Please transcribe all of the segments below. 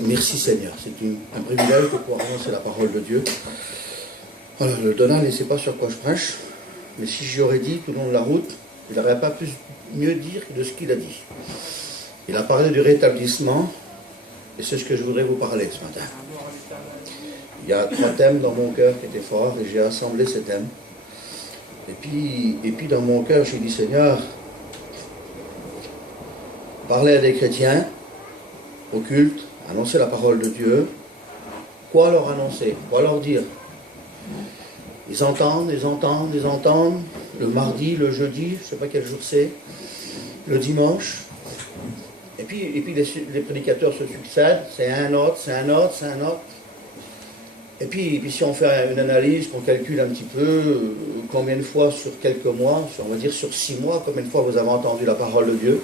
Merci Seigneur, c'est un privilège de pouvoir annoncer la parole de Dieu. Voilà, le Donald ne sait pas sur quoi je prêche, mais si j'y aurais dit tout le long de la route, il n'aurait pas pu mieux dire de ce qu'il a dit. Il a parlé du rétablissement, et c'est ce que je voudrais vous parler ce matin. Il y a 3 thèmes dans mon cœur qui étaient forts, et j'ai assemblé ces thèmes. Et puis dans mon cœur, j'ai dit, Seigneur, parler à des chrétiens, au culte, annoncer la parole de Dieu. Quoi leur annoncer? Quoi leur dire? Ils entendent, le mardi, le jeudi, je ne sais pas quel jour c'est, le dimanche. Et puis les prédicateurs se succèdent, c'est un autre. Et puis si on fait une analyse, qu'on calcule un petit peu, combien de fois sur quelques mois, on va dire sur 6 mois, combien de fois vous avez entendu la parole de Dieu,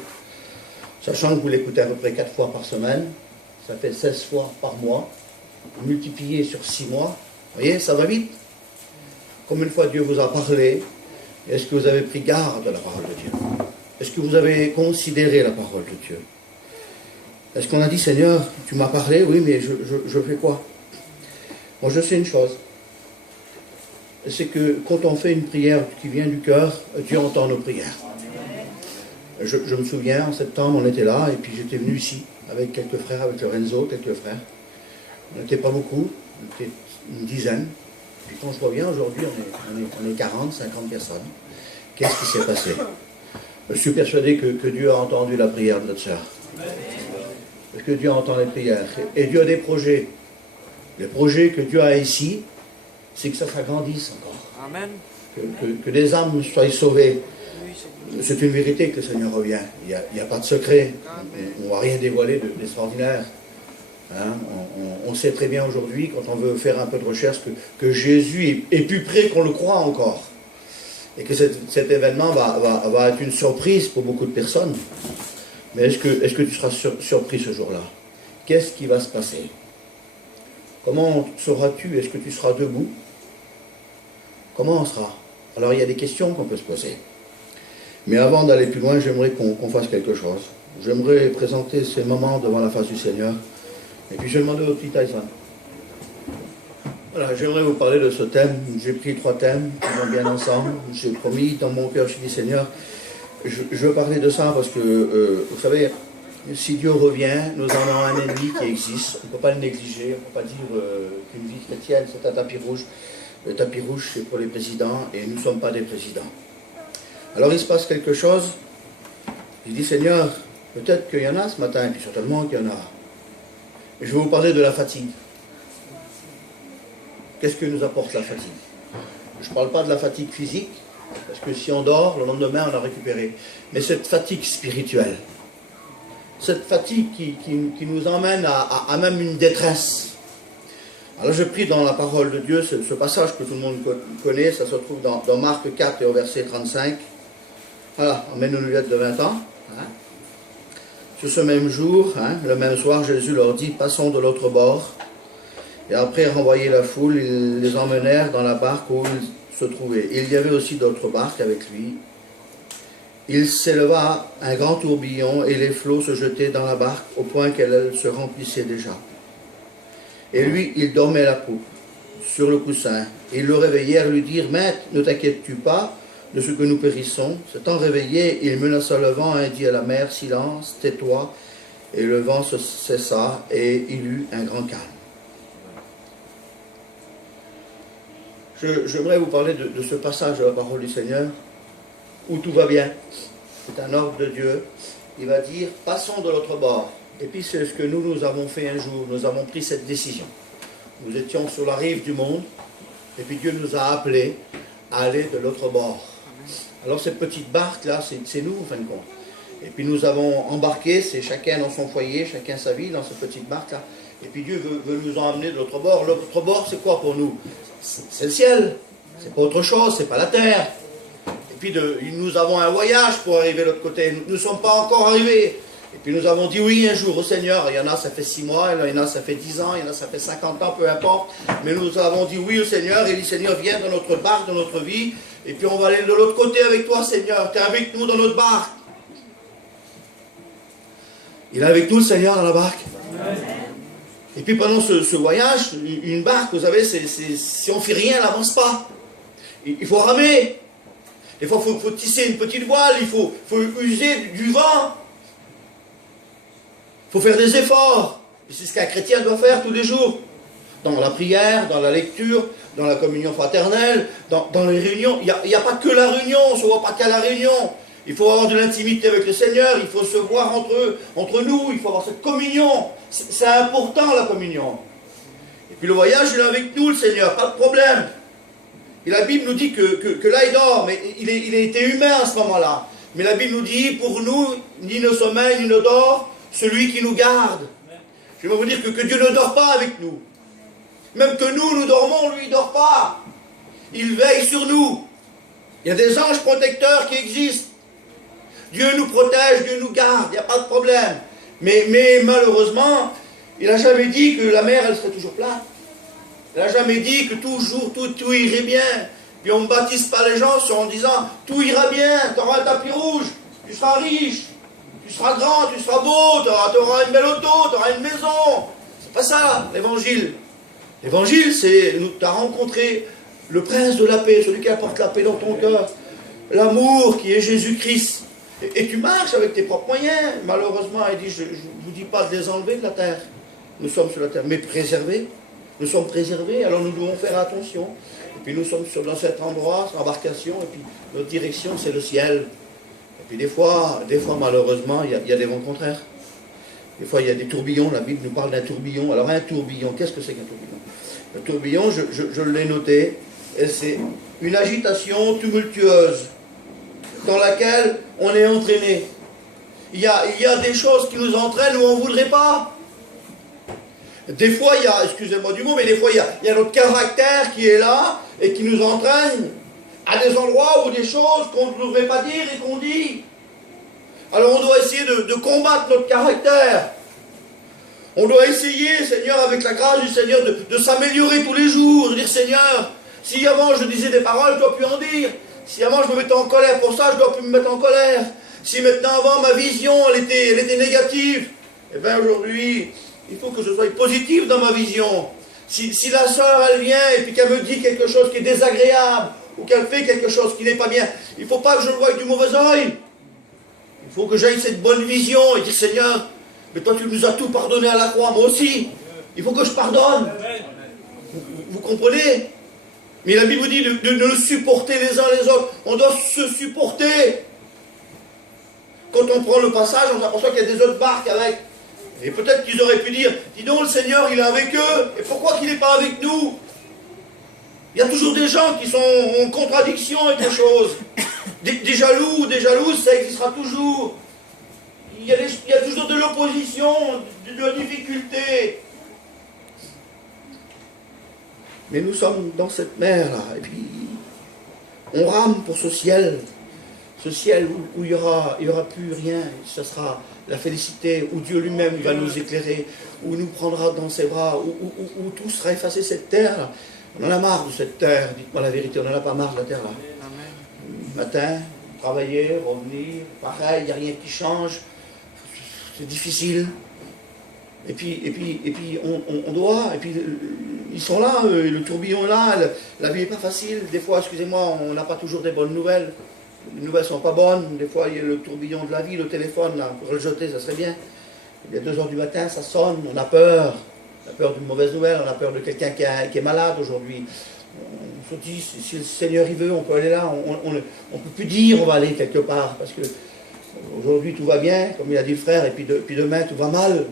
sachant que vous l'écoutez à peu près 4 fois par semaine, ça fait 16 fois par mois, multiplié sur 6 mois, vous voyez, ça va vite. Combien de fois Dieu vous a parlé? Est-ce que vous avez pris garde de la parole de Dieu? Est-ce que vous avez considéré la parole de Dieu? Est-ce qu'on a dit, Seigneur, tu m'as parlé, oui, mais je fais quoi? Moi, je sais une chose, c'est que quand on fait une prière qui vient du cœur, Dieu entend nos prières. Je me souviens, en septembre, on était là, et puis j'étais venu ici, avec quelques frères, avec Lorenzo, quelques frères. On n'était pas beaucoup, on était une dizaine. Puis quand je reviens, aujourd'hui, on est 40, 50 personnes. Qu'est-ce qui s'est passé? Je suis persuadé que Dieu a entendu la prière de notre sœur. Que Dieu entend les prières. Et Dieu a des projets. Les projets que Dieu a ici, c'est que ça s'agrandisse encore. Amen. Que les âmes soient sauvées. C'est une vérité que le Seigneur revient. Il n'y a pas de secret. On ne va rien dévoiler d'extraordinaire. Hein? On sait très bien aujourd'hui, quand on veut faire un peu de recherche, que Jésus est plus près qu'on le croit encore. Et que cet événement va être une surprise pour beaucoup de personnes. Mais est-ce que tu seras surpris ce jour-là? Qu'est-ce qui va se passer? Comment sauras-tu? Est-ce que tu seras debout? Comment on sera? Alors il y a des questions qu'on peut se poser. Mais avant d'aller plus loin, j'aimerais qu'on fasse quelque chose. J'aimerais présenter ces moments devant la face du Seigneur. Et puis je vais demander au petit Tyson. Voilà, j'aimerais vous parler de ce thème. J'ai pris 3 thèmes qui vont bien ensemble. J'ai promis dans mon cœur, je dis Seigneur, je veux parler de ça parce que, vous savez, si Dieu revient, nous en avons un ennemi qui existe. On ne peut pas le négliger. On ne peut pas dire qu'une vie chrétienne, c'est un tapis rouge. Le tapis rouge, c'est pour les présidents et nous ne sommes pas des présidents. Alors il se passe quelque chose. Je dis Seigneur, peut-être qu'il y en a ce matin, et puis certainement qu'il y en a. Je vais vous parler de la fatigue. Qu'est-ce que nous apporte la fatigue? Je ne parle pas de la fatigue physique, parce que si on dort, le lendemain on a récupéré. Mais cette fatigue spirituelle, cette fatigue qui nous emmène à même une détresse. Alors je prie dans la parole de Dieu, ce passage que tout le monde connaît, ça se trouve dans Marc 4 et au verset 35. Voilà, on met nos lunettes de 20 ans. Hein. Sur ce même jour, le même soir, Jésus leur dit, passons de l'autre bord. Et après renvoyer la foule, ils les emmenèrent dans la barque où ils se trouvaient. Il y avait aussi d'autres barques avec lui. Il s'éleva un grand tourbillon et les flots se jetaient dans la barque au point qu'elle se remplissait déjà. Et lui, il dormait à la poupe, sur le coussin. Et ils le réveillèrent, lui dirent, Maître, ne t'inquiètes-tu pas de ce que nous périssons? S'étant réveillé, il menaça le vent et dit à la mer, silence, tais-toi. Et le vent se cessa et il eut un grand calme. J'aimerais vous parler de ce passage de la parole du Seigneur, où tout va bien. C'est un ordre de Dieu. Il va dire, passons de l'autre bord. Et puis c'est ce que nous avons fait un jour. Nous avons pris cette décision. Nous étions sur la rive du monde. Et puis Dieu nous a appelés à aller de l'autre bord. Alors cette petite barque-là, c'est nous en fin de compte. Et puis nous avons embarqué, c'est chacun dans son foyer, chacun sa vie, dans cette petite barque-là. Et puis Dieu veut nous emmener de l'autre bord. L'autre bord, c'est quoi pour nous? C'est le ciel. C'est pas autre chose, c'est pas la terre. Et puis nous avons un voyage pour arriver de l'autre côté. Nous ne sommes pas encore arrivés. Et puis nous avons dit oui un jour au Seigneur. Il y en a, ça fait 6 mois, il y en a, ça fait 10 ans, il y en a, ça fait 50 ans, peu importe. Mais nous avons dit oui au Seigneur. Et dit Seigneur, viens dans notre barque, dans notre vie. Et puis on va aller de l'autre côté avec toi, Seigneur. Tu es avec nous dans notre barque. Il est avec nous, le Seigneur, dans la barque. Et puis pendant ce voyage, une barque, vous savez, si on ne fait rien, elle n'avance pas. Il faut ramer. Des fois, il faut tisser une petite voile, il faut user du vent. Il faut faire des efforts. C'est ce qu'un chrétien doit faire tous les jours. Dans la prière, dans la lecture, dans la communion fraternelle, dans les réunions. Il n'y a pas que la réunion, on ne se voit pas qu'à la réunion. Il faut avoir de l'intimité avec le Seigneur, il faut se voir entre nous, il faut avoir cette communion. C'est important, la communion. Et puis le voyage, il est avec nous, le Seigneur, pas de problème. Et la Bible nous dit que là, il dort, mais il a été humain à ce moment-là. Mais la Bible nous dit, pour nous, ni ne sommeil, ni ne dort, celui qui nous garde. Je vais vous dire que Dieu ne dort pas avec nous. Même que nous dormons, lui, il ne dort pas. Il veille sur nous. Il y a des anges protecteurs qui existent. Dieu nous protège, Dieu nous garde, il n'y a pas de problème. Mais malheureusement, il n'a jamais dit que la mer, elle serait toujours plate. Il n'a jamais dit que toujours, tout irait bien. Puis on ne baptise pas les gens en disant, tout ira bien, tu auras un tapis rouge, tu seras riche, tu seras grand, tu seras beau, tu auras une belle auto, tu auras une maison. C'est pas ça, l'évangile. L'évangile, c'est, tu as rencontré le prince de la paix, celui qui apporte la paix dans ton cœur. L'amour qui est Jésus-Christ. Et tu marches avec tes propres moyens. Malheureusement, il dit, je ne vous dis pas de les enlever de la terre. Nous sommes sur la terre, mais préservés. Nous sommes préservés, alors nous devons faire attention. Et puis nous sommes dans cet endroit, cette embarcation, et puis notre direction, c'est le ciel. Et puis des fois malheureusement, il y a des vents contraires. Des fois, il y a des tourbillons. La Bible nous parle d'un tourbillon. Alors un tourbillon, qu'est-ce que c'est qu'un tourbillon? Un tourbillon, je l'ai noté, c'est une agitation tumultueuse dans laquelle on est entraîné. Il y a des choses qui nous entraînent où on ne voudrait pas. Des fois, il y a, excusez-moi du mot, mais des fois, il y a notre caractère qui est là et qui nous entraîne à des endroits ou des choses qu'on ne devrait pas dire et qu'on dit. Alors on doit essayer de combattre notre caractère. On doit essayer, Seigneur, avec la grâce du Seigneur, de s'améliorer tous les jours, de dire, Seigneur, si avant je disais des paroles, je ne dois plus en dire. Si avant je me mettais en colère pour ça, je ne dois plus me mettre en colère. Si maintenant avant ma vision, elle était négative, eh bien aujourd'hui, il faut que je sois positif dans ma vision. Si la sœur, elle vient et puis qu'elle me dit quelque chose qui est désagréable, ou qu'elle fait quelque chose qui n'est pas bien, il ne faut pas que je le voie du mauvais œil. Il faut que j'aille cette bonne vision et dire, Seigneur, mais toi tu nous as tout pardonné à la croix, moi aussi. Il faut que je pardonne. Vous comprenez? Mais la Bible vous dit de supporter les uns les autres. On doit se supporter. Quand on prend le passage, on s'aperçoit qu'il y a des autres barques avec. Et peut-être qu'ils auraient pu dire, dis donc le Seigneur, il est avec eux. Et pourquoi qu'il n'est pas avec nous? Il y a toujours des gens qui sont en contradiction avec les choses. Des jaloux ou des jalouses, ça existera toujours. Il y a toujours de l'opposition, de la difficulté. Mais nous sommes dans cette mer-là, et puis on rame pour ce ciel où il n'y aura plus rien, ce sera la félicité, où Dieu lui-même va nous éclairer, où nous prendra dans ses bras, où tout sera effacé, cette terre-là. On en a marre de cette terre, dites-moi la vérité, on n'en a pas marre de la terre-là. Le matin, travailler, revenir, pareil, il n'y a rien qui change, c'est difficile. Et puis on doit, et puis ils sont là, le tourbillon est là, la vie n'est pas facile. Des fois, excusez-moi, on n'a pas toujours des bonnes nouvelles. Les nouvelles ne sont pas bonnes. Des fois, il y a le tourbillon de la vie, le téléphone, là, pour le jeter, ça serait bien. Il y a 2 heures du matin, ça sonne, on a peur. On a peur d'une mauvaise nouvelle, on a peur de quelqu'un qui est malade aujourd'hui. On se dit, si le Seigneur il veut, on peut aller là. On ne peut plus dire on va aller quelque part, parce que aujourd'hui tout va bien, comme il a dit le frère, et puis demain tout va mal.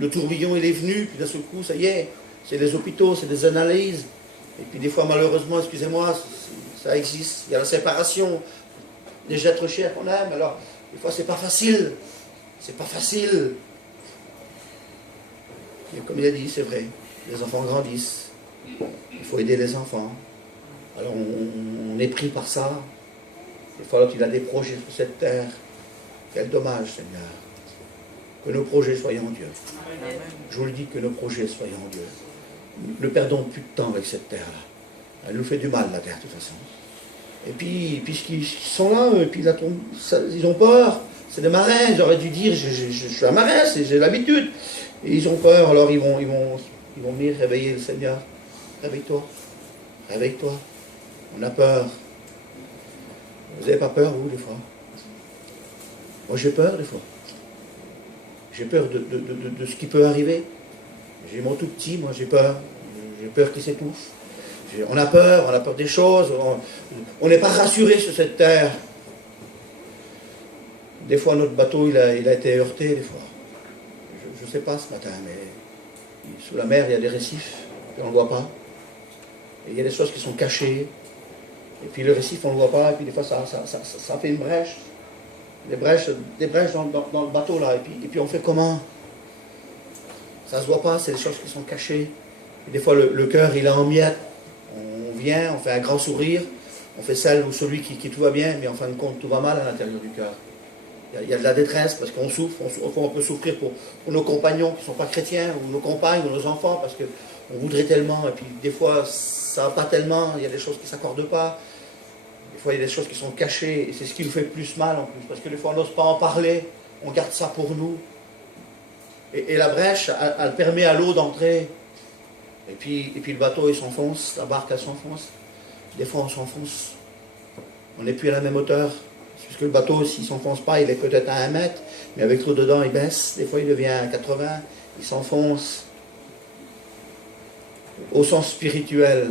Le tourbillon il est venu, puis d'un seul coup, ça y est, c'est les hôpitaux, c'est des analyses. Et puis des fois, malheureusement, excusez-moi, ça existe. Il y a la séparation des êtres chers qu'on aime. Alors, des fois, c'est pas facile. C'est pas facile. Et comme il a dit, c'est vrai, les enfants grandissent. Il faut aider les enfants. Alors, on est pris par ça. Des fois, l'autre, il a des projets sur cette terre. Quel dommage, Seigneur. Que nos projets soient en Dieu. Amen. Je vous le dis, que nos projets soient en Dieu. Ne perdons plus de temps avec cette terre-là. Elle nous fait du mal, la terre, de toute façon. Et puis, puisqu'ils sont là, et puis ils ont peur, C'est des marins, ils auraient dû dire, je suis un marin, j'ai l'habitude. Et ils ont peur, alors ils vont venir réveiller le Seigneur. Réveille-toi, réveille-toi. On a peur. Vous n'avez pas peur, vous, des fois? Moi, j'ai peur, des fois. J'ai peur de ce qui peut arriver. J'ai mon tout petit, moi, j'ai peur. J'ai peur qu'il s'étouffe. On a peur des choses. On n'est pas rassuré sur cette terre. Des fois, notre bateau, il a été heurté, des fois. Je ne sais pas ce matin, mais sous la mer, il y a des récifs, et on ne le voit pas. Et il y a des choses qui sont cachées. Et puis le récif, on ne le voit pas, et puis des fois, ça fait une brèche. Des brèches dans le bateau, là. Et puis on fait comment? Ça ne se voit pas, c'est des choses qui sont cachées. Et des fois, le cœur, il est en miettes. On vient, on fait un grand sourire, on fait celle ou celui qui tout va bien, mais en fin de compte, tout va mal à l'intérieur du cœur. Il y a de la détresse parce qu'on souffre, on peut souffrir pour nos compagnons qui ne sont pas chrétiens, ou nos compagnes, ou nos enfants, parce qu'on voudrait tellement, et puis des fois, ça ne va pas tellement, il y a des choses qui ne s'accordent pas, des fois, il y a des choses qui sont cachées, et c'est ce qui nous fait plus mal en plus, parce que des fois, on n'ose pas en parler, on garde ça pour nous. Et la brèche, elle permet à l'eau d'entrer, et puis le bateau, il s'enfonce, la barque, elle s'enfonce, des fois, on s'enfonce, on n'est plus à la même hauteur. Puisque le bateau, s'il ne s'enfonce pas, il est peut-être à 1 mètre, mais avec trop dedans, il baisse. Des fois, il devient à 80, il s'enfonce. Au sens spirituel,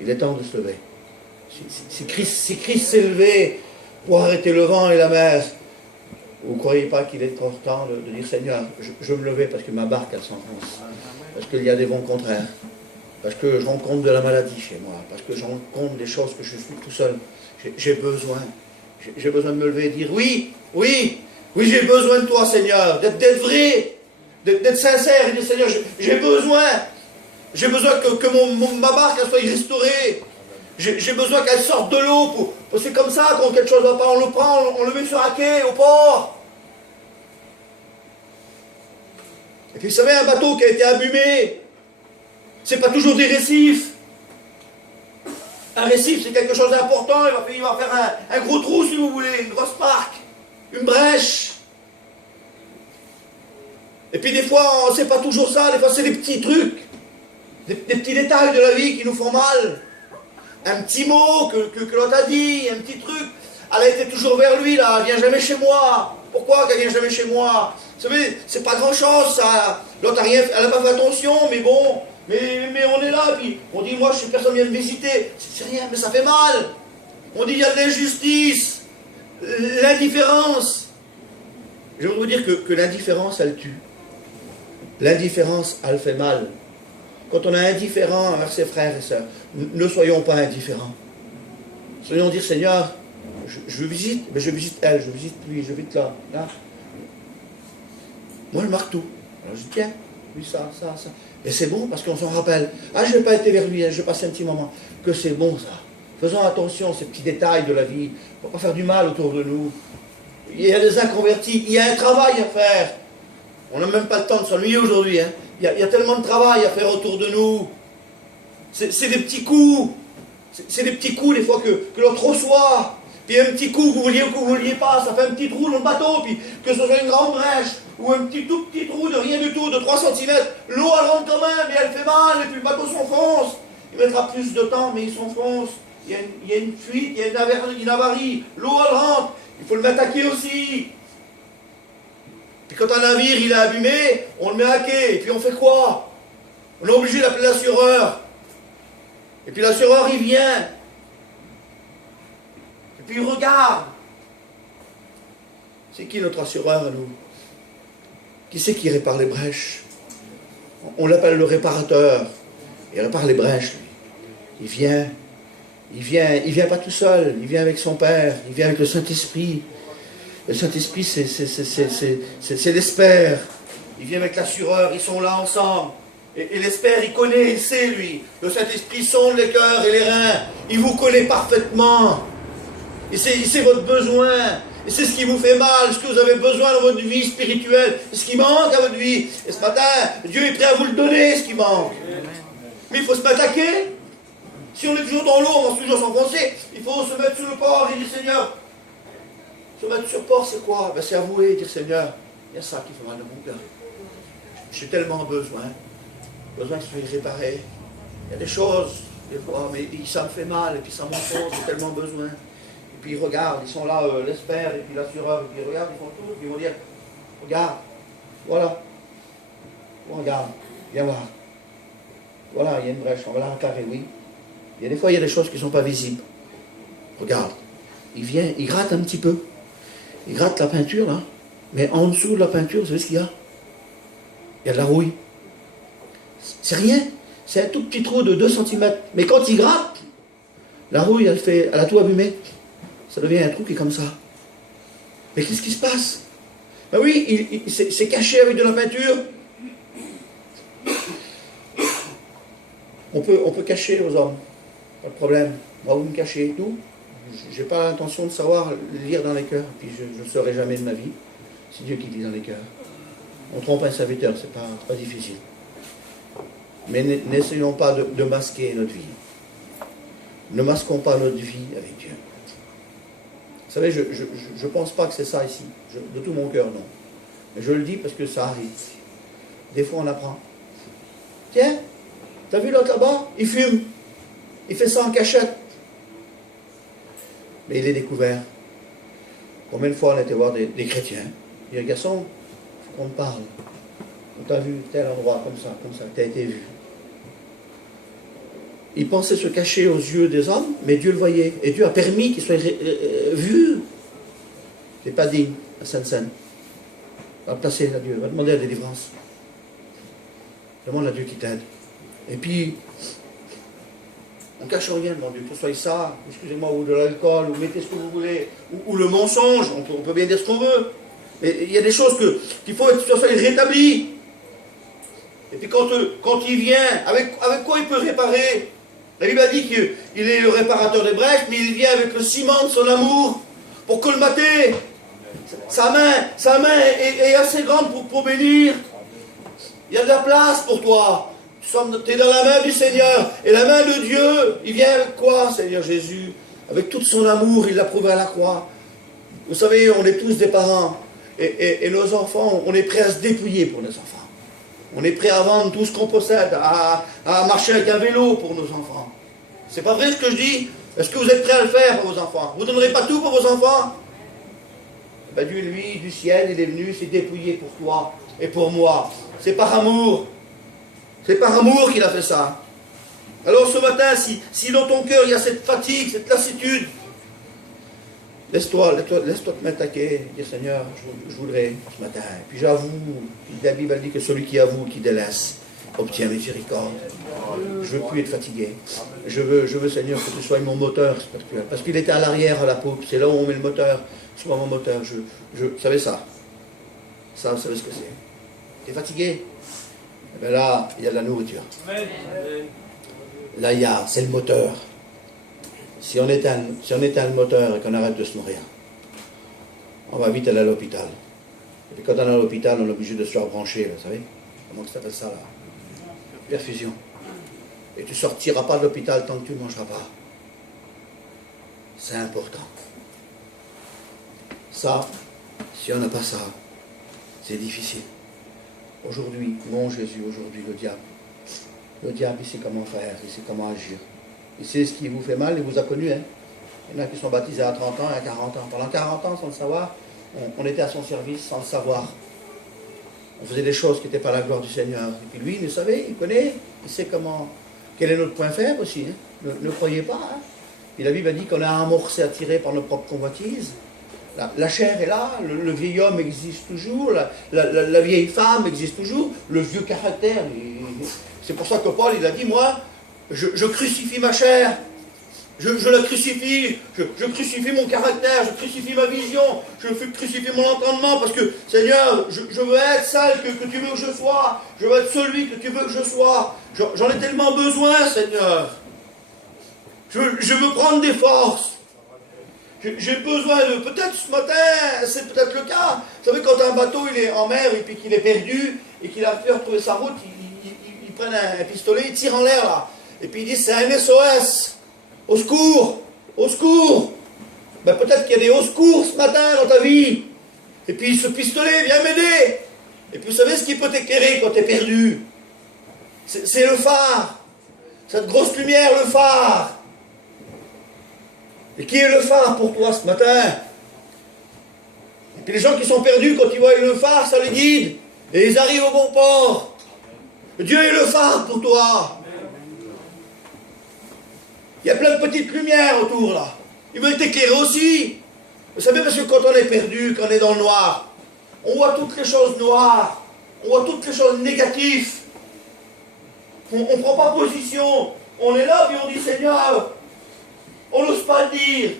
il est temps de se lever. Si Christ s'est levé pour arrêter le vent et la mer, vous ne croyez pas qu'il est trop temps de dire, Seigneur, je me lever parce que ma barque, elle s'enfonce. Parce qu'il y a des vents contraires. Parce que je rencontre de la maladie chez moi. Parce que je rencontre des choses que je suis tout seul. J'ai besoin. J'ai besoin de me lever et dire oui, j'ai besoin de toi, Seigneur, d'être vrai, d'être sincère et dire, Seigneur, j'ai besoin que ma barque soit restaurée. J'ai besoin qu'elle sorte de l'eau. C'est comme ça, quand quelque chose ne va pas, on le prend, on le met sur un quai, au port. Et puis, vous savez, un bateau qui a été abîmé, c'est pas toujours des récifs. Un récif, c'est quelque chose d'important, il va faire un gros trou, si vous voulez, une grosse marque, une brèche. Et puis des fois, c'est pas toujours ça, des fois c'est des petits trucs, des petits détails de la vie qui nous font mal. Un petit mot que l'autre a dit, un petit truc. Elle a été toujours vers lui, là, elle vient jamais chez moi. Pourquoi qu'elle vient jamais chez moi? Vous savez, c'est pas grand chose, ça. L'autre elle n'a pas fait attention, mais bon... Mais on est là, puis on dit, moi, personne vient me visiter. C'est rien, mais ça fait mal. On dit, il y a de l'injustice, l'indifférence. Je voudrais vous dire que l'indifférence, elle tue. L'indifférence, elle fait mal. Quand on est indifférent envers ses frères et sœurs, ne soyons pas indifférents. Soyons dire, Seigneur, je visite, mais je visite elle, je visite lui, je visite là. Moi, je marque tout. Alors je dis, tiens, lui, ça. Et c'est bon parce qu'on s'en rappelle. Ah, je n'ai pas été vers lui, je passe un petit moment. Que c'est bon ça. Faisons attention à ces petits détails de la vie. Il ne faut pas faire du mal autour de nous. Il y a des inconvertis, il y a un travail à faire. On n'a même pas le temps de s'ennuyer aujourd'hui. Hein. Il y a tellement de travail à faire autour de nous. C'est des petits coups. C'est des petits coups des fois que l'autre reçoit. Puis un petit coup que vous vouliez ou que vous ne vouliez pas, ça fait un petit trou dans le bateau, puis que ce soit une grande brèche, ou un tout petit trou de rien du tout, de 3 cm, l'eau elle rentre quand même, et elle fait mal, et puis le bateau s'enfonce. Il mettra plus de temps, mais il s'enfonce. Il y a une fuite, il y a une avarie, l'eau elle rentre, il faut le mettre à quai aussi. Puis quand un navire il est abîmé, on le met à quai, et puis on fait quoi? On est obligé d'appeler l'assureur. Et puis l'assureur il vient. Et puis il regarde. C'est qui notre assureur à nous? Qui c'est qui répare les brèches? On l'appelle le réparateur. Il répare les brèches, lui. Il vient pas tout seul, il vient avec son Père, il vient avec le Saint-Esprit. Le Saint-Esprit, c'est l'espère. Il vient avec l'assureur, ils sont là ensemble. Et l'espère, il connaît, il sait, lui. Le Saint-Esprit sonde les cœurs et les reins. Il vous connaît parfaitement. Il sait votre besoin. Et c'est ce qui vous fait mal, ce que vous avez besoin dans votre vie spirituelle, ce qui manque à votre vie. Et ce matin, Dieu est prêt à vous le donner, ce qui manque. Mais il faut se mettre à quai. Si on est toujours dans l'eau, on va toujours s'enfoncer. Il faut se mettre sous le port et dire, Seigneur, Se mettre sur port, c'est quoi? Ben, c'est avouer, dire Seigneur, il y a ça qui fait mal dans mon cœur. J'ai tellement besoin que ce soit réparé. Il y a des choses, des fois, mais ça me fait mal, et puis ça m'enfonce, j'ai tellement besoin. Et puis ils regardent, ils sont là, l'expert, et puis l'assureur, et puis ils regardent, ils font tout, et puis ils vont dire, regarde, voilà, regarde, viens voir. Voilà, il y a une brèche, on va la réparer, oui. Il y a des fois, il y a des choses qui ne sont pas visibles. Regarde, il vient, il gratte un petit peu. Il gratte la peinture, là. Mais en dessous de la peinture, vous savez ce qu'il y a? Il y a de la rouille. C'est rien. C'est un tout petit trou de 2 cm. Mais quand il gratte, la rouille, elle a tout abîmé. Ça devient un trou qui est comme ça. Mais qu'est-ce qui se passe? Ben oui, c'est caché avec de la peinture. On peut cacher aux hommes. Pas de problème. Moi, vous me cachez tout. Je n'ai pas l'intention de savoir lire dans les cœurs. Puis je ne saurai jamais de ma vie. C'est Dieu qui lit dans les cœurs. On trompe un serviteur, c'est pas difficile. Mais n'essayons pas de masquer notre vie. Ne masquons pas notre vie avec Dieu. Vous savez, je ne pense pas que c'est ça ici. De tout mon cœur, non. Mais je le dis parce que ça arrive. Des fois, on apprend. Tiens, t'as vu l'autre là-bas? Il fume. Il fait ça en cachette. Mais il est découvert. Combien de fois on a été voir des chrétiens? Il dit, garçon, il faut qu'on te parle. On t'a vu tel endroit, comme ça, tu as été vu. Il pensait se cacher aux yeux des hommes, mais Dieu le voyait. Et Dieu a permis qu'il soit vu. C'est pas digne, la Sainte-Seine. Va placer à Dieu, va demander la délivrance. Demande à Dieu qui t'aide. Et puis, on ne cache rien devant Dieu, que ce soit ça, excusez-moi, ou de l'alcool, ou mettez ce que vous voulez, ou le mensonge, on peut bien dire ce qu'on veut. Mais il y a des choses qu'il faut que ce soit rétabli. Et puis quand il vient, avec quoi il peut réparer? La Bible a dit qu'il est le réparateur des brèches, mais il vient avec le ciment de son amour pour colmater. Sa main est assez grande pour bénir. Il y a de la place pour toi. Tu es dans la main du Seigneur. Et la main de Dieu, il vient avec quoi, Seigneur Jésus? Avec tout son amour, il l'a prouvé à la croix. Vous savez, on est tous des parents. Et nos enfants, on est prêts à se dépouiller pour nos enfants. On est prêt à vendre tout ce qu'on possède, à marcher avec un vélo pour nos enfants. C'est pas vrai ce que je dis? Est-ce que vous êtes prêts à le faire pour vos enfants? Vous ne donnerez pas tout pour vos enfants? Ben Dieu, lui, du ciel, il est venu s'est dépouillé pour toi et pour moi. C'est par amour. C'est par amour qu'il a fait ça. Alors ce matin, si dans ton cœur il y a cette fatigue, cette lassitude, laisse-toi te mettre à quai, dire Seigneur, je voudrais ce matin. Et puis j'avoue, la Bible dit que celui qui avoue, qui délaisse, obtient miséricorde. Je ne veux plus être fatigué. Je veux Seigneur que tu sois mon moteur spirituel. Parce qu'il était à l'arrière à la poupe, c'est là où on met le moteur. Sois mon moteur. Vous savez ça? Ça, vous savez ce que c'est? Tu es fatigué? Et bien là, il y a de la nourriture. Là, c'est le moteur. Si on éteint le moteur et qu'on arrête de se nourrir, on va vite aller à l'hôpital. Et puis quand on est à l'hôpital, on est obligé de se rebrancher, vous savez? Comment ça s'appelle ça là? Perfusion. Et tu ne sortiras pas de l'hôpital tant que tu ne mangeras pas. C'est important. Ça, si on n'a pas ça, c'est difficile. Aujourd'hui, mon Jésus, aujourd'hui, le diable, il sait comment faire, il sait comment agir. Il sait ce qui vous fait mal, il vous a connu. Hein. Il y en a qui sont baptisés à 30 ans et à 40 ans. Pendant 40 ans, sans le savoir, on était à son service sans le savoir. On faisait des choses qui n'étaient pas la gloire du Seigneur. Et puis lui, il le savait, il connaît, il sait comment. Quel est notre point faible aussi. Hein. Ne croyez pas. Hein. Puis la Bible a dit qu'on a amorcé, attiré par nos propres convoitises. La chair est là, le vieil homme existe toujours, la vieille femme existe toujours, le vieux caractère. C'est pour ça que Paul, il a dit, moi, je crucifie ma chair, je la crucifie, je crucifie mon caractère, je crucifie ma vision, je crucifie mon entendement, parce que, Seigneur, je veux être celle que tu veux que je sois, je veux être celui que tu veux que je sois, j'en ai tellement besoin, Seigneur. Je veux prendre des forces. J'ai besoin de... Peut-être ce matin, c'est peut-être le cas. Vous savez, quand un bateau il est en mer et puis qu'il est perdu et qu'il a fait retrouver sa route, ils prennent un pistolet, ils tirent en l'air là. Et puis ils disent c'est un SOS. Au secours! Au secours! Ben peut-être qu'il y a des hauts secours ce matin dans ta vie. Et puis ce pistolet, viens m'aider. Et puis vous savez ce qui peut t'éclairer quand tu es perdu? C'est le phare. Cette grosse lumière, le phare. Et qui est le phare pour toi ce matin? Et puis les gens qui sont perdus, quand ils voient le phare, ça les guide. Et ils arrivent au bon port. Dieu est le phare pour toi. Il y a plein de petites lumières autour là. Ils veulent t'éclairer aussi. Vous savez, parce que quand on est perdu, quand on est dans le noir, on voit toutes les choses noires. On voit toutes les choses négatives. On ne prend pas position. On est là, puis on dit, Seigneur, on n'ose pas le dire.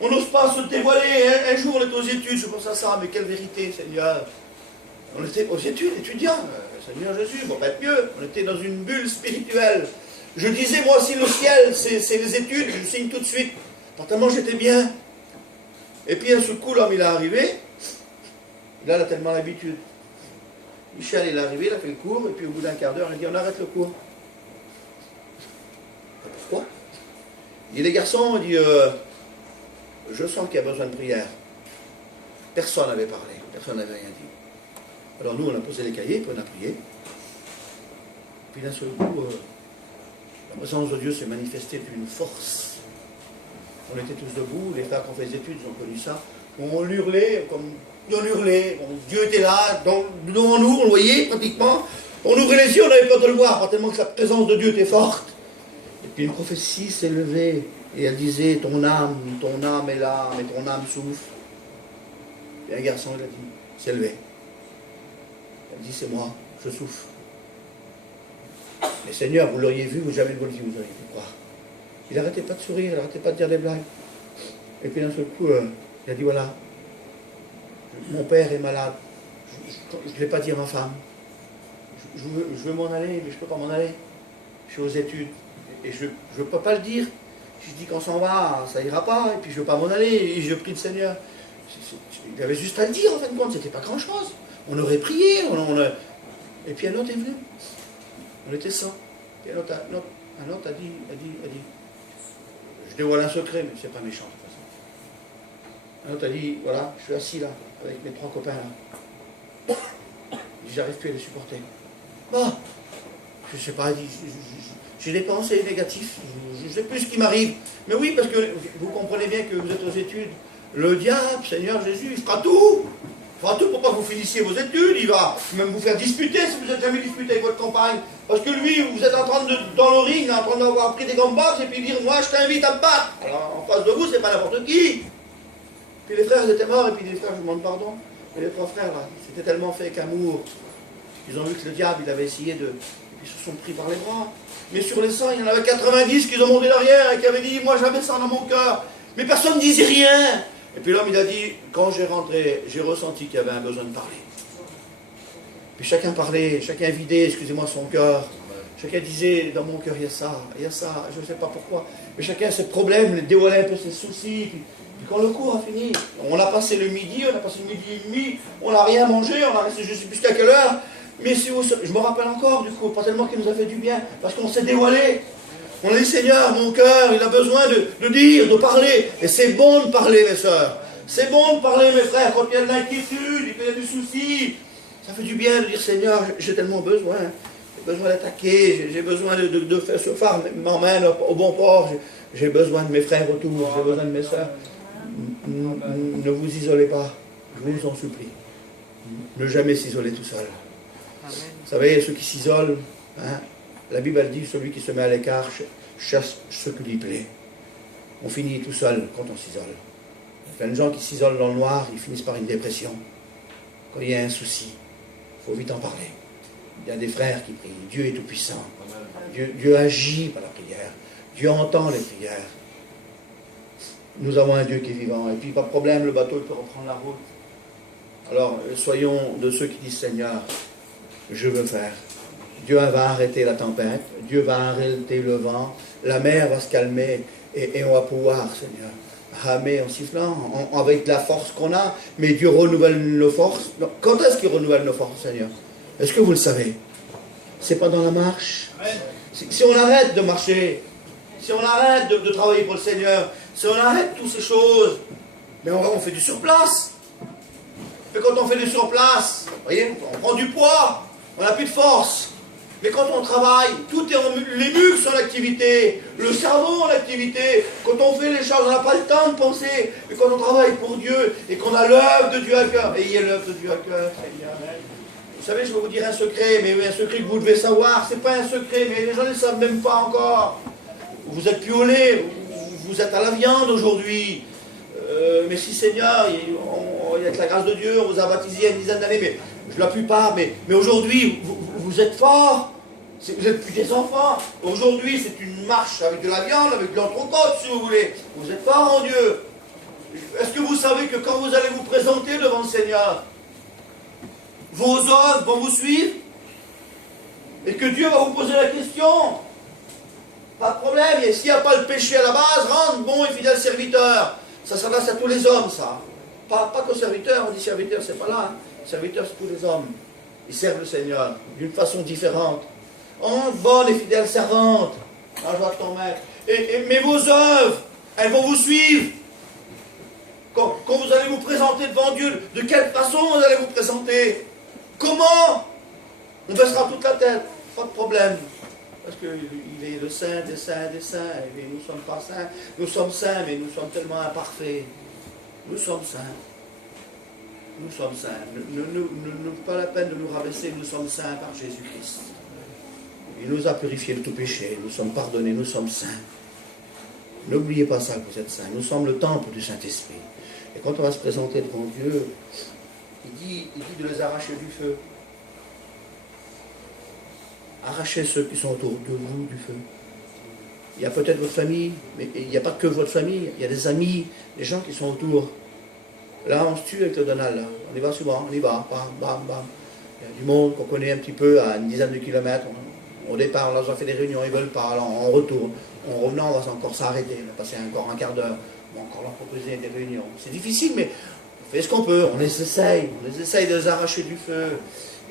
On n'ose pas se dévoiler. Un jour, on était aux études, je pense à ça, mais quelle vérité, Seigneur. On était aux études, étudiants. Seigneur Jésus, bon, être mieux. On était dans une bulle spirituelle. Je disais, moi, si le ciel, c'est les études, je signe tout de suite. Tellement j'étais bien. Et puis, à ce coup, l'homme, il est arrivé. Là, il a tellement l'habitude. Michel, il est arrivé, il a fait le cours, et puis au bout d'un quart d'heure, il a dit, on arrête le cours. Pourquoi? Il dit, les garçons, il dit, je sens qu'il y a besoin de prière. Personne n'avait parlé, personne n'avait rien dit. Alors nous, on a posé les cahiers, puis on a prié. Puis d'un seul coup, la présence de Dieu s'est manifestée d'une force. On était tous debout, les frères qui ont fait des études, ils ont connu ça. On hurlait, on hurlait. Dieu était là, devant nous, on le voyait pratiquement. On ouvrait les yeux, on avait peur de le voir, tellement que sa présence de Dieu était forte. Et puis une prophétie s'est levée, et elle disait, ton âme est là, mais ton âme souffre. Et un garçon, il a dit, s'est levé. Elle dit, c'est moi, je souffre. Mais Seigneur, vous l'auriez vu, vous jamais de vos yeux, vous auriez pu croire. Il n'arrêtait pas de sourire, il n'arrêtait pas de dire des blagues. Et puis d'un seul coup, il a dit, voilà, mon père est malade. Je ne vais pas dire à ma femme. Je veux m'en aller, mais je ne peux pas m'en aller. Je suis aux études. Et je ne peux pas le dire. Je dis qu'on s'en va, ça ira pas, et puis je ne veux pas m'en aller, et je prie le Seigneur. Il avait juste à le dire, en fin de compte, c'était pas grand-chose. On aurait prié, et puis un autre est venu. On était 100. Et un autre a dit, je dévoile un secret, mais c'est pas méchant de toute façon. Un autre a dit, voilà, je suis assis là, avec mes 3 copains là. Il dit, j'arrive plus à les supporter. Bah, je sais pas, il dit, j'ai des pensées négatives, je ne sais plus ce qui m'arrive. Mais oui, parce que vous comprenez bien que vous êtes aux études. Le diable, Seigneur Jésus, il fera tout. Il fera tout pour pas que vous finissiez vos études. Il va même vous faire disputer si vous n'êtes jamais disputé avec votre compagne. Parce que lui, vous êtes en train dans le ring, en train d'avoir pris des gambas et puis dire, moi je t'invite à me battre. Alors en face de vous, c'est pas n'importe qui. Puis les frères ils étaient morts, et puis les frères, je vous demande pardon. Et les 3 frères, là, c'était tellement fait qu'amour. Ils ont vu que le diable, il avait essayé de... Ils se sont pris par les bras. Mais sur les 100, il y en avait 90 qui ont monté derrière et qui avaient dit, moi j'avais ça dans mon cœur. Mais personne ne disait rien. Et puis l'homme, il a dit, quand j'ai rentré, j'ai ressenti qu'il y avait un besoin de parler. Puis chacun parlait, chacun vidait, excusez-moi, son cœur. Chacun disait, dans mon cœur, il y a ça, je ne sais pas pourquoi. Mais chacun a ses problèmes, dévoilait un peu ses soucis. Puis quand le cours a fini, on a passé le midi, on a passé le midi et demi, on n'a rien mangé, on a resté je ne sais plus jusqu'à quelle heure. Mais si vous, je me rappelle encore, du coup, pas tellement qu'il nous a fait du bien, parce qu'on s'est dévoilé. On a dit, Seigneur, mon cœur, il a besoin de dire, de parler. Et c'est bon de parler, mes soeurs. C'est bon de parler, mes frères, quand il y a de l'inquiétude, il y a du souci. Ça fait du bien de dire, Seigneur, j'ai tellement besoin. J'ai besoin d'attaquer, j'ai besoin de faire ce phare m'emmène au bon port. J'ai besoin de mes frères autour, j'ai besoin de mes soeurs. Ne vous isolez pas, je vous en supplie. Ne jamais s'isoler tout seul. Vous savez, ceux qui s'isolent, hein, la Bible elle dit, celui qui se met à l'écart chasse ce qui lui plaît. On finit tout seul quand on s'isole. Il y a plein de gens qui s'isolent dans le noir, ils finissent par une dépression. Quand il y a un souci, il faut vite en parler. Il y a des frères qui prient. Dieu est tout puissant. Dieu agit par la prière. Dieu entend les prières. Nous avons un Dieu qui est vivant. Et puis, pas de problème, le bateau peut reprendre la route. Alors, soyons de ceux qui disent, Seigneur, je veux faire. Dieu va arrêter la tempête. Dieu va arrêter le vent. La mer va se calmer. Et on va pouvoir, Seigneur, ramer en sifflant, avec la force qu'on a. Mais Dieu renouvelle nos forces. Quand est-ce qu'il renouvelle nos forces, Seigneur? Est-ce que vous le savez? C'est pendant la marche. Si on arrête de marcher, si on arrête de travailler pour le Seigneur, Si on arrête toutes ces choses, mais on fait du surplace. Mais quand on fait du surplace, vous voyez, on prend du poids, on n'a plus de force. Mais quand on travaille, tout est les muscles sont en activité, le cerveau en activité. Quand on fait les choses, on n'a pas le temps de penser. Mais quand on travaille pour Dieu et qu'on a l'œuvre de Dieu à cœur, ayez l'œuvre de Dieu à cœur, Seigneur. Vous savez, je vais vous dire un secret, mais un secret que vous devez savoir. C'est pas un secret, mais les gens ne le savent même pas encore. Vous êtes plus au lait, vous êtes à la viande aujourd'hui. Merci Seigneur, il y a que la grâce de Dieu, on vous a baptisé il y a une dizaine d'années, mais la plupart, mais aujourd'hui, vous êtes forts, vous n'êtes plus des enfants. Aujourd'hui, c'est une marche avec de la viande, avec de l'entrecôte, si vous voulez. Vous êtes forts en Dieu. Est-ce que vous savez que quand vous allez vous présenter devant le Seigneur, vos œuvres vont vous suivre et que Dieu va vous poser la question? Pas de problème, et s'il n'y a pas le péché à la base, rentre, bon et fidèle serviteur. Ça s'adresse à tous les hommes, ça. Pas qu'aux serviteurs, on dit serviteur, c'est pas là. Hein. Serviteurs, c'est tous les hommes. Ils servent le Seigneur d'une façon différente. Oh, bonne et fidèle servante, la joie de ton maître. Mais vos œuvres, elles vont vous suivre. Quand vous allez vous présenter devant Dieu, de quelle façon vous allez vous présenter? Comment? On baissera toute la tête, pas de problème. Parce qu'il est le saint des saints des saints, et nous ne sommes pas saints. Nous sommes saints, mais nous sommes tellement imparfaits. Nous sommes saints. Nous sommes saints. Pas la peine de nous rabaisser, nous sommes saints par Jésus-Christ. Il nous a purifié de tout péché, nous sommes pardonnés, nous sommes saints. N'oubliez pas ça que vous êtes saints. Nous sommes le temple du Saint-Esprit. Et quand on va se présenter devant Dieu, il dit de les arracher du feu. Arrachez ceux qui sont autour de vous du feu. Il y a peut-être votre famille, mais il n'y a pas que votre famille, il y a des amis, des gens qui sont autour. Là, on se tue avec le Donald, là. On y va souvent, on y va, bam, bam, bam. Il y a du monde qu'on connaît un petit peu à une dizaine de kilomètres. Au départ, là, on fait des réunions, ils ne veulent pas, là, on retourne. En revenant, on va encore s'arrêter, on va passer encore un quart d'heure, on va encore leur proposer des réunions. C'est difficile, mais on fait ce qu'on peut, on les essaye de les arracher du feu.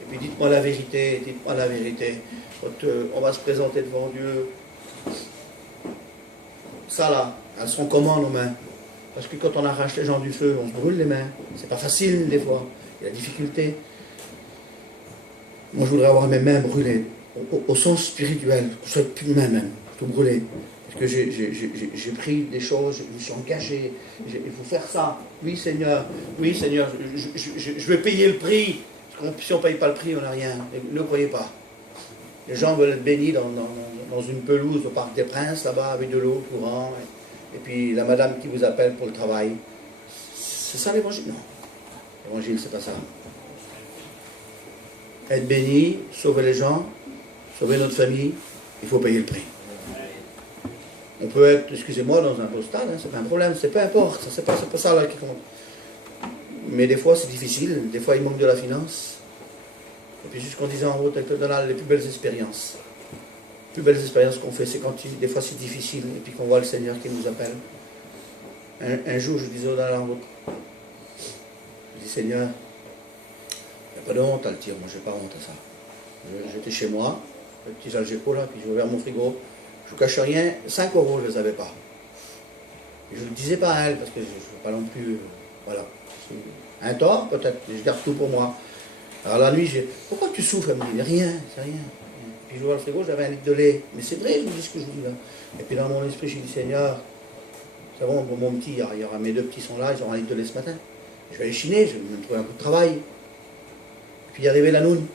Et puis dites-moi la vérité, dites-moi la vérité. Quand on va se présenter devant Dieu, ça là, elles seront comment nos mains? Parce que quand on arrache les gens du feu, on se brûle les mains. C'est pas facile des fois, il y a la difficulté. Moi je voudrais avoir mes mains brûlées, au sens spirituel, que ce soit plus de mains même, tout brûlé. Parce que j'ai pris des choses, je me suis engagé, il faut faire ça. Oui Seigneur, je vais payer le prix. Si on ne paye pas le prix, on n'a rien. Ne croyez pas. Les gens veulent être bénis dans une pelouse au Parc des Princes, là-bas, avec de l'eau courant. Et puis la madame qui vous appelle pour le travail. C'est ça l'évangile? Non. L'évangile, c'est pas ça. Être béni, sauver les gens, sauver notre famille, il faut payer le prix. On peut être, excusez-moi, dans un postal, hein, c'est pas un problème, c'est peu importe, c'est pas ça là qui compte. Mais des fois c'est difficile, des fois il manque de la finance. Et puis juste ce qu'on disait en route avec le Donald, les plus belles expériences. Les plus belles expériences qu'on fait, c'est quand des fois c'est difficile, et puis qu'on voit le Seigneur qui nous appelle. Un jour, je disais au Donald en route, je dis Seigneur, il n'y a pas de honte à le dire, moi j'ai pas honte à ça. J'étais chez moi, le petit Algeco là, puis j'ai ouvert mon frigo, je ne cache rien, 5 euros je ne les avais pas. Et je ne le disais pas à elle, parce que je ne veux pas non plus, voilà. Un tort, peut-être, je garde tout pour moi. Alors la nuit, pourquoi tu souffres? Elle me dit, rien, c'est rien. Puis je vois le frigo, j'avais 1 litre de lait. Mais c'est vrai, je vous dis ce que je vous dis là. Et puis dans mon esprit, j'ai dit, Seigneur, c'est bon, pour mon petit, il y aura mes 2 petits sont là, ils auront 1 litre de lait ce matin. Je vais aller chiner, je vais me trouver un coup de travail. Et puis il est arrivé la noune.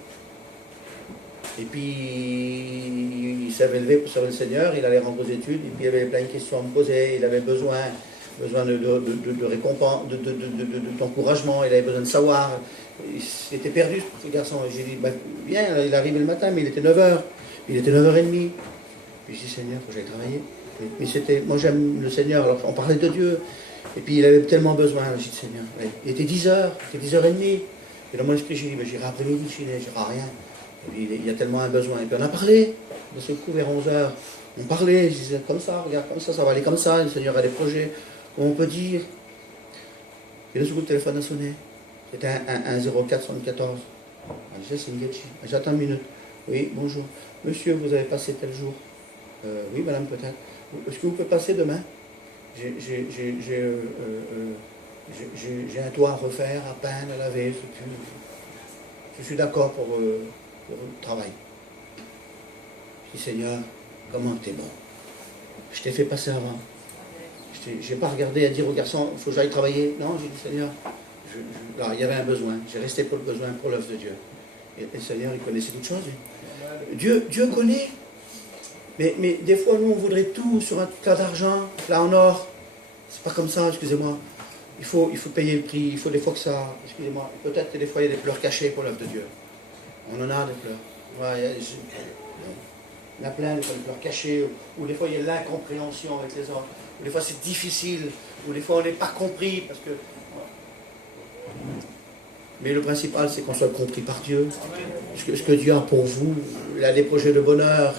Et puis il s'avait levé pour servir le Seigneur, il allait rentrer aux études, et puis il avait plein de questions à me poser, il avait besoin de récompense, d'encouragement, il avait besoin de savoir. Il était perdu ce garçon. J'ai dit, bah, viens, il est arrivé le matin, mais il était 9h. Il était 9h30. Puis j'ai dit, Seigneur, il faut que j'aille travailler. Mais moi j'aime le Seigneur, alors on parlait de Dieu. Et puis il avait tellement besoin, j'ai dit, Seigneur. Il était 10h, il était 10h30. Et dans mon esprit, j'ai dit, bah, j'irai après-midi chiner, j'irai rien. Et puis il y a tellement un besoin. Et puis on a parlé, de ce coup vers 11h. On parlait, je disais, comme ça, regarde, comme ça va aller comme ça, le Seigneur a des projets. On peut dire. Et d'un coup, le téléphone a sonné. C'était un 04 74. Je disais, c'est une Getchi. J'attends 1 minute. Oui, bonjour. Monsieur, vous avez passé tel jour? Oui, madame, peut-être. Est-ce que vous pouvez passer demain? j'ai un toit à refaire, à peindre, à laver. Je suis d'accord pour le travail. Je dis, Seigneur, comment t'es bon. Je t'ai fait passer avant. Je n'ai pas regardé à dire au garçon, il faut que j'aille travailler. Non, j'ai dit, Seigneur, là, il y avait un besoin. J'ai resté pour le besoin, pour l'œuvre de Dieu. Et le Seigneur, il connaissait toutes choses. Dieu connaît. Mais des fois, nous, on voudrait tout sur un tas d'argent, là en or. C'est pas comme ça, excusez-moi. Il faut payer le prix. Il faut des fois que ça... Excusez-moi. Peut-être des fois, il y a des pleurs cachés pour l'œuvre de Dieu. On en a des pleurs. Ouais, il y en a plein, des pleurs cachés. Ou des fois, il y a l'incompréhension avec les autres. Ou des fois, c'est difficile. Ou des fois, on n'est pas compris. Parce que... Mais le principal, c'est qu'on soit compris par Dieu. Ce que Dieu a pour vous, il a des projets de bonheur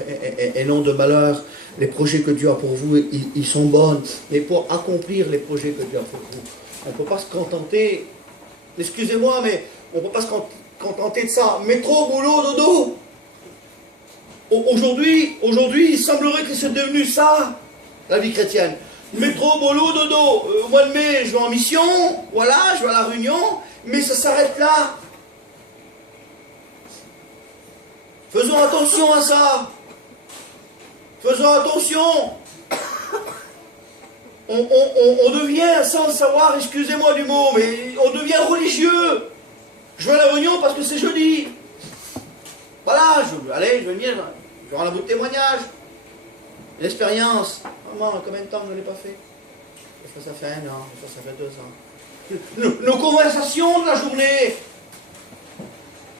et non de malheur. Les projets que Dieu a pour vous, ils sont bons. Mais pour accomplir les projets que Dieu a pour vous, on ne peut pas se contenter, excusez-moi, mais on ne peut pas se contenter de ça. Métro, boulot, dodo. Aujourd'hui, il semblerait que c'est devenu ça, la vie chrétienne. Métro, boulot, dodo. Au mois de mai, je vais en mission, voilà, je vais à la Réunion. Mais ça s'arrête là. Faisons attention à ça. Faisons attention. On devient, sans le savoir, excusez-moi du mot, mais on devient religieux. Je vais à la réunion parce que c'est jeudi. Voilà, je vais venir, je vais rendre un bout de témoignage. L'expérience. Maman, combien de temps je ne l'ai pas fait? Des fois ça fait 1 an, des fois ça fait 2 ans. Nos conversations de la journée,